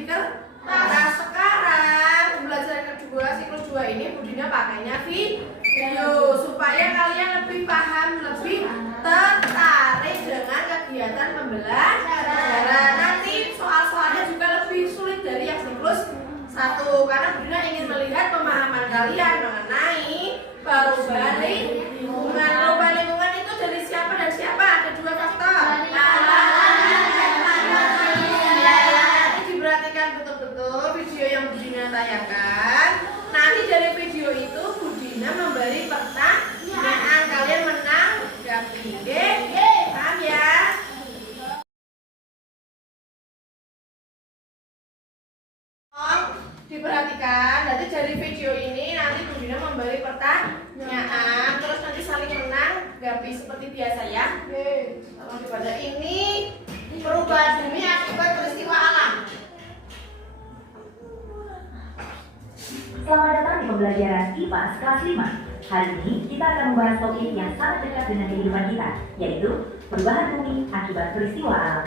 di kertas. Nah, sekarang belajar yang kedua, siklus 2 ini Budina pakainya video supaya kalian lebih paham, lebih tertarik dengan kegiatan pembelajaran. Nanti soal-soalnya juga lebih sulit dari yang siklus 1 karena Budina ingin melihat pemahaman kalian mengenai perubahan lingkungan. Perubahan lingkungan itu dari siapa dan siapa? Ada 2 faktor. Nanti diperhatikan betul-betul video yang Budina tayangkan. Nanti dari video itu Budina memberi pertanyaan, kalian menanggapi. Paham ya? Diperhatikan, nanti dari video ini nanti Budina memberi pertanyaan, terus nanti saling menanggapi seperti biasa ya. Tolong dibaca. Ini perubahan bumi akibat peristiwa alam. Selamat datang di pembelajaran IPA kelas 5. Hari ini kita akan membahas topik yang sangat dekat dengan kehidupan kita, yaitu perubahan bumi akibat peristiwa alam.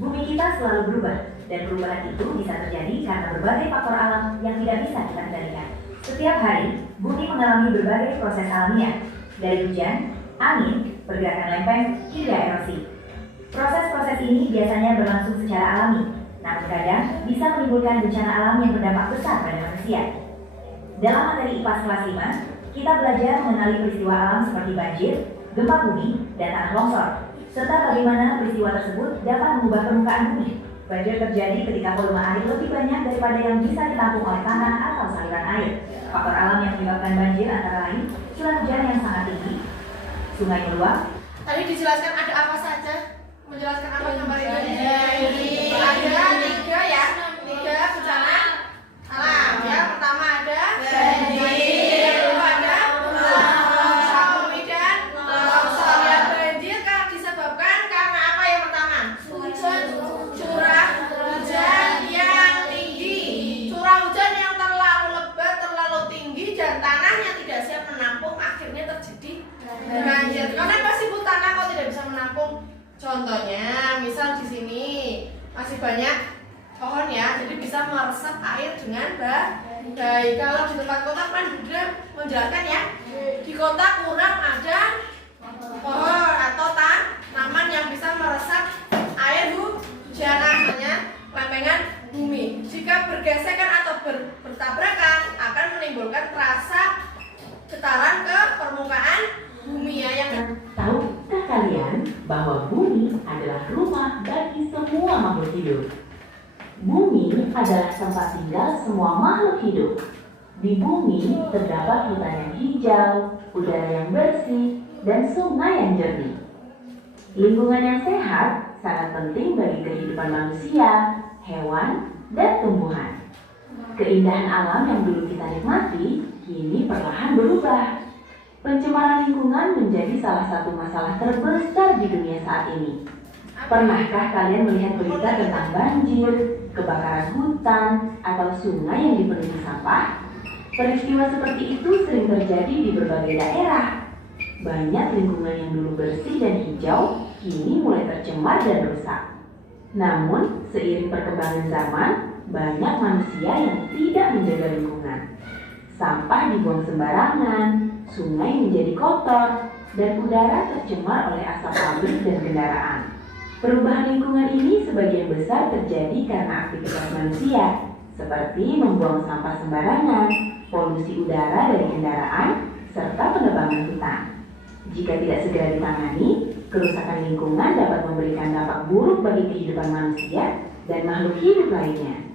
Bumi kita selalu berubah, dan perubahan itu bisa terjadi karena berbagai faktor alam yang tidak bisa kita kendalikan. Setiap hari, bumi mengalami berbagai proses alamiah, dari hujan, angin, pergerakan lempeng, hingga erosi. Proses-proses ini biasanya berlangsung secara alami, namun kadang bisa menimbulkan bencana alam yang berdampak besar pada manusia. Dalam materi IPA kelas 5, kita belajar mengenali peristiwa alam seperti banjir, gempa bumi, dan tanah longsor, serta bagaimana peristiwa tersebut dapat mengubah permukaan bumi. Banjir terjadi ketika volume air lebih banyak daripada yang bisa ditampung oleh tanah atau saluran air. Faktor alam yang menyebabkan banjir antara lain curah hujan yang sangat tinggi, sungai meluap. Tadi dijelaskan ada apa saja? Menjelaskan apa gambar ini? Ada 3 ya, 3 bencana alam. Yang pertama ada banjir, yang kedua ada gempa bumi dan longsor. Yang banjir disebabkan karena apa yang pertama? Curah hujan yang tinggi. Curah hujan yang terlalu lebat, terlalu tinggi, dan tanahnya tidak siap menampung, akhirnya terjadi banjir. Kalian pasti butuh tanah kok tidak bisa menampung. Contohnya, misal di sini masih banyak pohon ya, jadi bisa meresap air dengan baik. Kalau di tempat kota kan Budina menjelaskan ya, di kota kurang ada pohon atau tanaman yang bisa meresap air hujan, namanya lempengan bumi. Jika bergesekan atau bertabrakan akan menimbulkan rasa getaran ke permukaan bumi ya. Yang tahukah kalian bahwa bumi adalah rumah bagi semua makhluk hidup? Bumi adalah tempat tinggal semua makhluk hidup. Di bumi terdapat hutan yang hijau, udara yang bersih, dan sungai yang jernih. Lingkungan yang sehat sangat penting bagi kehidupan manusia, hewan, dan tumbuhan. Keindahan alam yang dulu kita nikmati kini perlahan berubah. Pencemaran lingkungan menjadi salah satu masalah terbesar di dunia saat ini. Pernahkah kalian melihat berita tentang banjir, kebakaran hutan, atau sungai yang dipenuhi sampah? Peristiwa seperti itu sering terjadi di berbagai daerah. Banyak lingkungan yang dulu bersih dan hijau, kini mulai tercemar dan rusak. Namun, seiring perkembangan zaman, banyak manusia yang tidak menjaga lingkungan. Sampah dibuang sembarangan, sungai menjadi kotor, dan udara tercemar oleh asap pabrik dan kendaraan. Perubahan lingkungan ini sebagian besar terjadi karena aktivitas manusia, seperti membuang sampah sembarangan, polusi udara dari kendaraan, serta penebangan hutan. Jika tidak segera ditangani, kerusakan lingkungan dapat memberikan dampak buruk bagi kehidupan manusia dan makhluk hidup lainnya.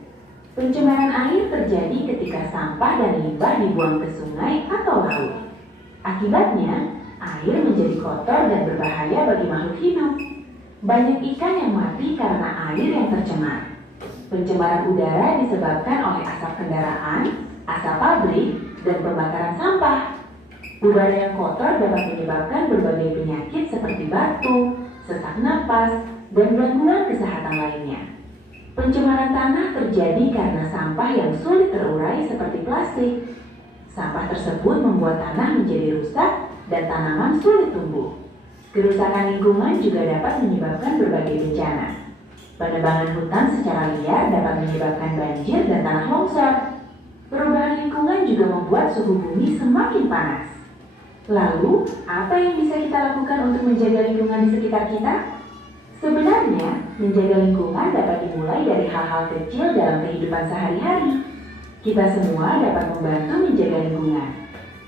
Pencemaran air terjadi ketika sampah dan limbah dibuang ke sungai atau laut. Akibatnya, air menjadi kotor dan berbahaya bagi makhluk hidup. Banyak ikan yang mati karena air yang tercemar. Pencemaran udara disebabkan oleh asap kendaraan, asap pabrik, dan pembakaran sampah. Udara yang kotor dapat menyebabkan berbagai penyakit seperti batuk, sesak napas, dan gangguan kesehatan lainnya. Pencemaran tanah terjadi karena sampah yang sulit terurai seperti plastik. Sampah tersebut membuat tanah menjadi rusak dan tanaman sulit tumbuh. Kerusakan lingkungan juga dapat menyebabkan berbagai bencana. Penebangan hutan secara liar dapat menyebabkan banjir dan tanah longsor. Perubahan lingkungan juga membuat suhu bumi semakin panas. Lalu, apa yang bisa kita lakukan untuk menjaga lingkungan di sekitar kita? Sebenarnya, menjaga lingkungan dapat dimulai dari hal-hal kecil dalam kehidupan sehari-hari. Kita semua dapat membantu menjaga lingkungan.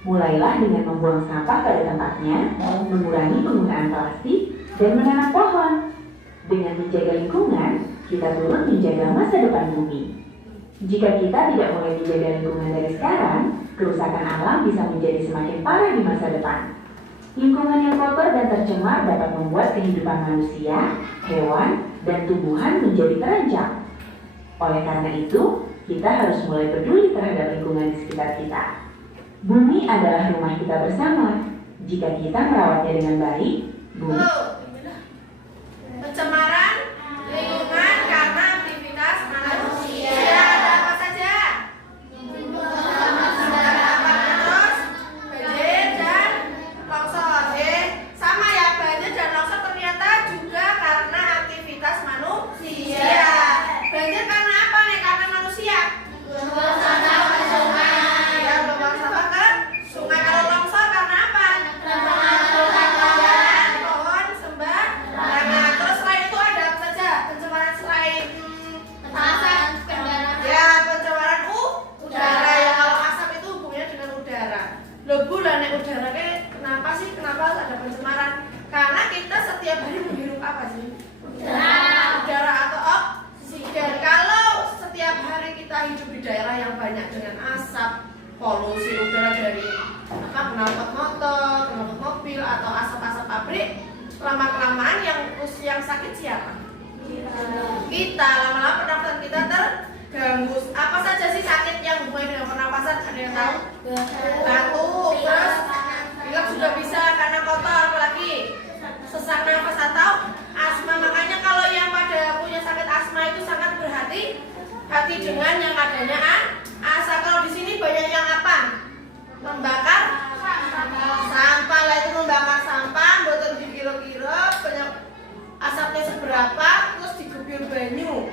Mulailah dengan membuang sampah pada tempatnya, mengurangi penggunaan plastik, dan menanam pohon. Dengan menjaga lingkungan, kita turut menjaga masa depan bumi. Jika kita tidak mulai menjaga lingkungan dari sekarang, kerusakan alam bisa menjadi semakin parah di masa depan. Lingkungan yang kotor dan tercemar dapat membuat kehidupan manusia, hewan, dan tumbuhan menjadi terancam. Oleh karena itu, kita harus mulai peduli terhadap lingkungan di sekitar kita. Bumi adalah rumah kita bersama. Jika kita merawatnya dengan baik, bumi... Pencemaran lingkungan karena aktivitas manusia. Ada apa saja? Terus banjir dan longsor. Sama ya, banjir dan longsor ternyata juga karena aktivitas manusia. Banjir karena apa nih? Karena manusia. Buang sampah ke sungai. Ya, buang sampah ke sungai. Kalau longsor karena apa? Pohon sembarangan. Terus selain itu ada apa saja? Pencemaran selain asap, ya pencemaran udara. Ya kalau asap itu hubungannya dengan udara. Lebu lah nek udara kenapa sih? Kenapa ada pencemaran? Karena kita setiap hari menghirup apa sih? Udara atau oksigen. Kalau setiap hari kita hidup di daerah yang banyak dengan asap, polusi udara dari knalpot motor, knalpot mobil atau asap-asap pabrik, lama-kelamaan yang sakit siapa? Kita. Lama-lama pernapasan kita terganggu. Apa saja sih sakit yang hubungannya dengan pernapasan? Ada yang tahu? Batuk, terus pilek juga bisa karena kotor, apalagi sesak nafas atau asma. Makanya kalau yang pada punya sakit asma itu sangat berhati-hati dengan yang adanya asap. Kalau di sini banyak yang apa? Membakar sampah. Lah itu membakar sampah, boten dikira-kira banyak asapnya seberapa, terus digebyur banyu.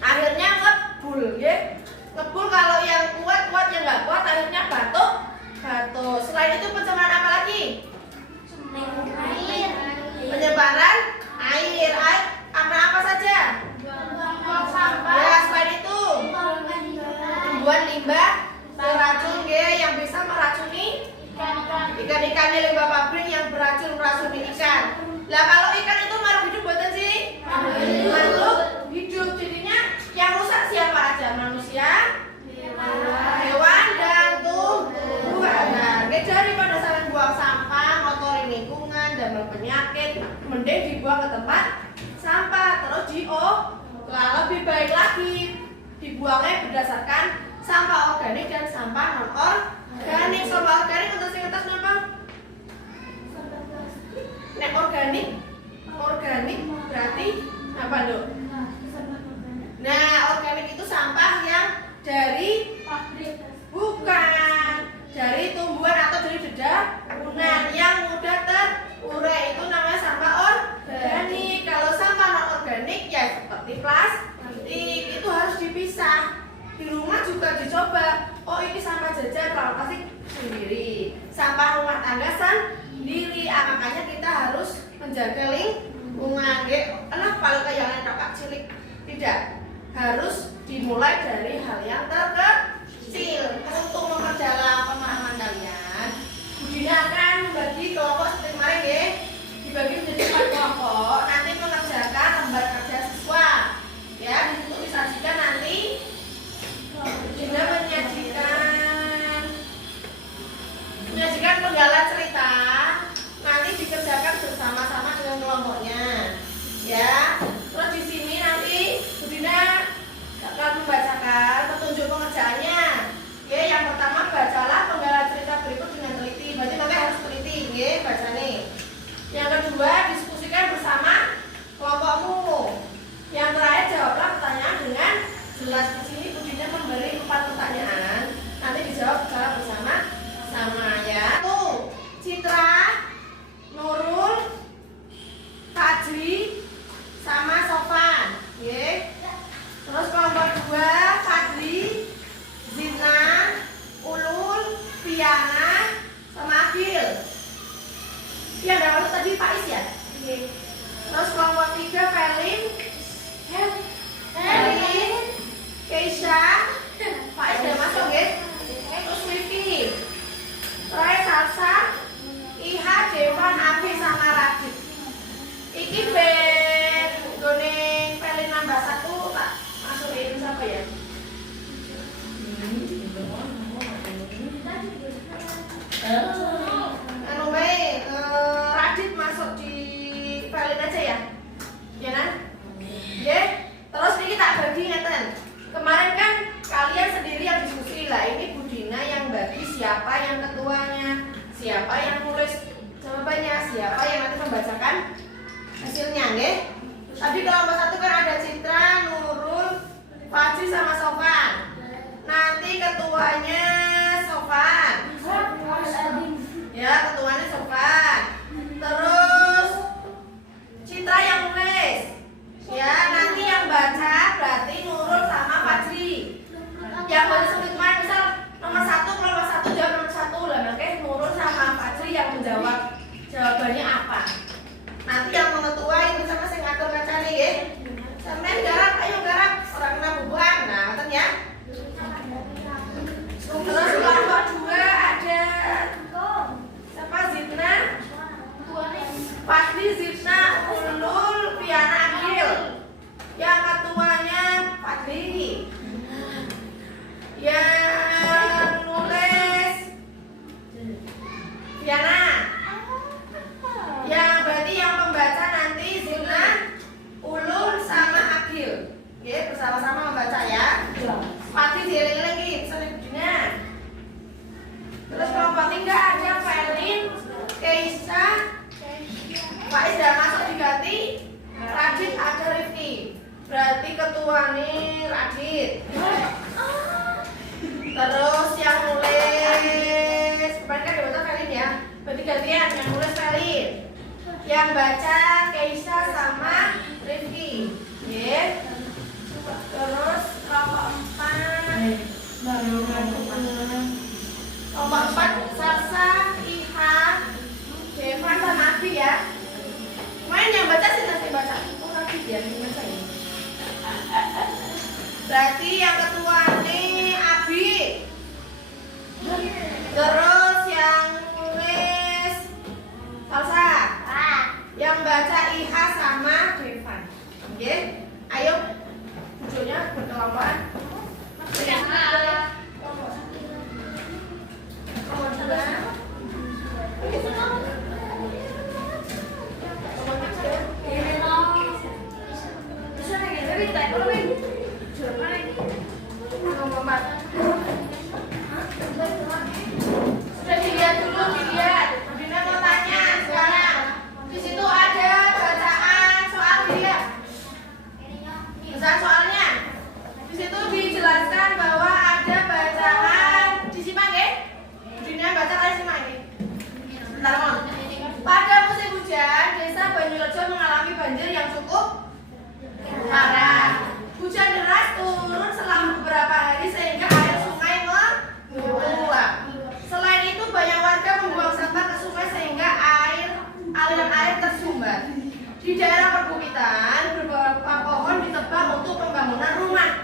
Akhirnya ngebul, ya. Ngebul kalau yang kuat yang nggak kuat akhirnya batuk. Selain itu pencemaran apa lagi? Penyebaran air. Karena apa saja? Ya, selain itu pembuat limbah beracun yang bisa meracuni ikan-ikan di limbah pabrik yang meracuni ikan. Lah kalau ikan itu makhluk hidup buatan sih? Makhluk hidup. Jadinya yang rusak siapa aja? Manusia, hewan, dan tumbuhan. Nah, daripada saling buang sampah, ngotorin lingkungan, dan berpenyakit, mending dibuang ke tempat sampah. Terus lebih baik lagi dibuangnya berdasarkan sampah organik dan sampah non organik. Sampah organik untuk singkatan apa? Nek organik berarti apa dok? Nah, organik itu sampah yang dari pabrik, bukan dari tumbuhan atau dari dedaunan yang mudah terurai, itu namanya sampah organik. Kalau sampah non organik ya seperti plastik, itu harus dipisah. Di rumah juga dicoba. Oh, ini sampah jajan, kalau plastik sendiri, sampah rumah tangga sendiri. Makanya kita harus menjaga lingkungan. Kenapa kalau kayak kakak cilik? Tidak, harus dimulai dari hal yang terkecil. Untuk memperdalam pemahaman kalian, Budina akan membagi kelompok seperti kemarin dibagi menjadi 4 kelompok. Nanti mengerjakan lembar kerja siswa. Ya, untuk disajikan nanti Budina menyajikan penggalan cerita. Nanti dikerjakan bersama-sama dengan kelompoknya. Ya, terus di sini nanti Budina akan membacakan petunjuk pengerjaannya. Ya, yang pertama bacalah penggalan cerita berikut dengan teliti. Berarti nanti harus teliti, baca nih. Yang kedua, diskusikan bersama kelompokmu. Yang terakhir, jawablah pertanyaan dengan jelas. Di sini Budina memberi 4 pertanyaan. Nanti dijawab secara bersama-sama ya. Tuh, Citra, Nurul, Fajri, sama Sofan. Terus kelompok ya? Anu bae, Radit masuk di filin aja ya. Ya kan? Ya. Terus ini tak bagi ngeten. Kemarin kan kalian sendiri yang diskusi lah. Ini Budina yang bagi siapa yang ketuanya, siapa yang nulis jawabannya, siapa yang nanti membacakan hasilnya, nggih? Tadi kelompok 1 kan ada Citra, Nurul, Fajri sama Sofan. Nanti ketuanya Sofan. Ya, ketuanya Sofan. Terus Citra yang nulis. Ya, nanti yang baca berarti Nurul sama Fajri. Yang baca sebut kemarin misal nomor 1 kelompok 1 jawab nomor 1 lah, makanya Nurul sama Fajri yang menjawab jawabannya apa. Nanti yang mengetua itu sama sing ngatur kacane nggih. Sampeyan garap, ayo garap, ora kena bubuhan. Nah, ngoten ya. Terus kelompok 2 ada siapa? Zidna, Fadli, Zidna, Ulul, Piana, Agil. Yang ketuanya Fadli. Yang nulis Piana. Yang berarti yang pembaca nanti Zidna, Ulul sama Agil. Oke, bersama-sama membaca ya. Fadli dieling-eling iki, pesan Budina. Terus kelompok 3 ada Felin, Keisha, Faiz dan masuk diganti Radit, ada Rifki. Berarti ketua nih Radit. Terus yang nulis kemarin kan dibaca Felin ya. Berarti gantian yang nulis Felin. Yang baca Keisha sama Rifki. Oke. Terus kelompok 4 kelompok 4 Sarsa, Iha, Devan sama Abi ya. Kemarin yang baca sih nanti baca. Oh Abi ya, yang baca ya. Berarti yang ketua nih Abi. Terus yang nulis Salsa. Yang baca Iha sama Devan. Oke. Ayo judulnya berkelompokan. Sudah dilihat dulu, dilihat. Bina mau tanya sekarang. Di situ ada bacaan soal dilihat. Bacaan soalnya. Di situ dijelaskan bahwa ada bacaan disimak ya. Bina baca kalian simak ya. Sebentar mohon. Pada musim hujan, desa Banyurejo mengalami banjir yang cukup parah. Hujan deras turun selama beberapa hari sehingga air sungai meluap. Selain itu banyak warga membuang sampah ke sungai sehingga aliran air tersumbat. Di daerah perbukitan beberapa pohon ditebang untuk pembangunan rumah.